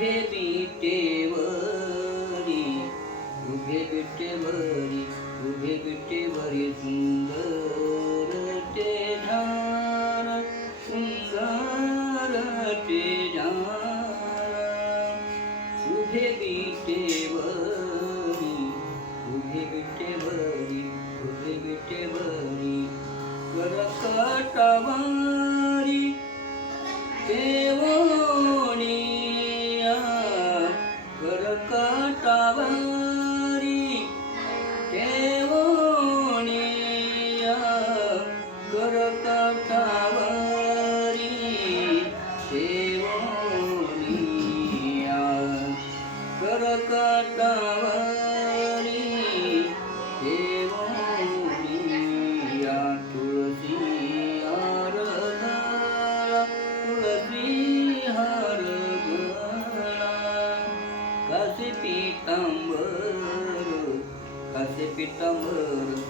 उभे बिटेवरी उभे बिटेवरी उभे बिटेवरी सुंदर ते धार सुंदर ते धार उभे बिटेवरी उभे बिटेवरी उभे बिटेवरी करकटवारी ते करकटवारी केवणिया करकटवारी केवणिया तुळसी हार तुळसी हार गळा पितांबर पितांबर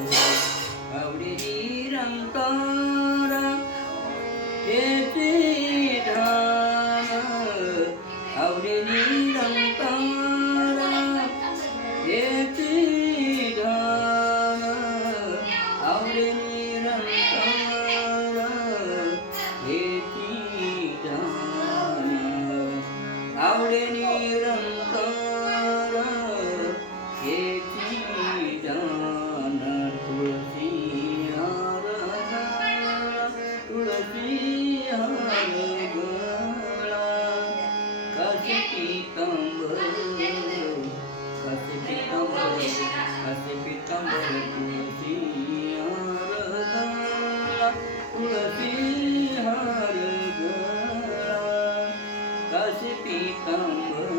पितांबर काशी पितांबर काशी पितांबर तुळसी हार तुळसी हार पितांबर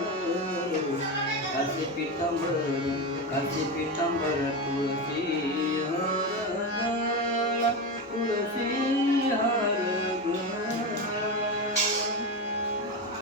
पितांबर पितांबर तुळसी